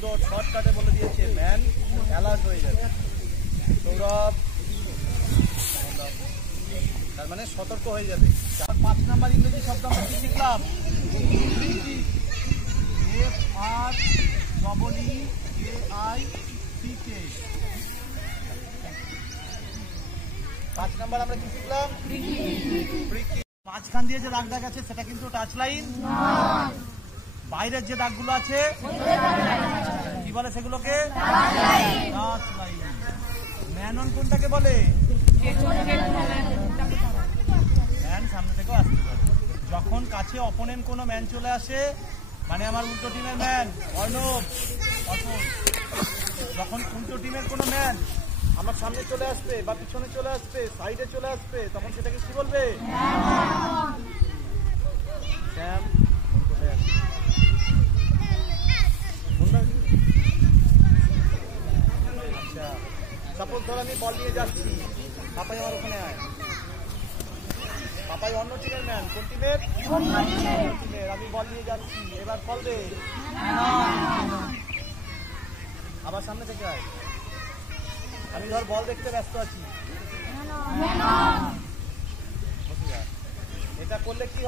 সুন্দর শর্টকাটে বলে দিয়েছে ম্যান অ্যালার্ট হয়ে যাবে। সৌরভ তার মানে সতর্ক হয়ে যাবে। 5 নাম্বার ইংরেজি শব্দ আমরা কি শিখলাম? FREEICK। 5 নাম্বার আমরা কি শিখলাম? মাঝখান দিয়ে যে দাগ দাগ আছে সেটা কিন্তু টাচ লাইন। বাইরের যে দাগগুলো আছে কি বলে সেগুলোকে? Touch line. ম্যানন কোনটাকে বলে? ম্যান সামনে থেকেও আসতে পারে। যখন কাছে অপোনেন্ট কোনো ম্যান চলে আসে, মানে আমার উল্টো টিমের ম্যান অর্ণব, যখন উল্টো টিমের কোনো ম্যান আমার সামনে চলে আসবে বা পিছনে চলে আসবে, সাইডে চলে আসবে, তখন সেটাকে কি বলবে? আচ্ছা, সাপোজ ধর আমি বল নিয়ে যাচ্ছি, পাপাই আমার ওখানে আয়। পাপাই অন্য টিমের ম্যান, কোন টিমের? টিমের। আমি বল নিয়ে যাচ্ছি, এবার কল দে। আবার সামনে থেকে আয়। আমি ধর বল দেখতে ব্যস্ত আছি, এটা করলে কি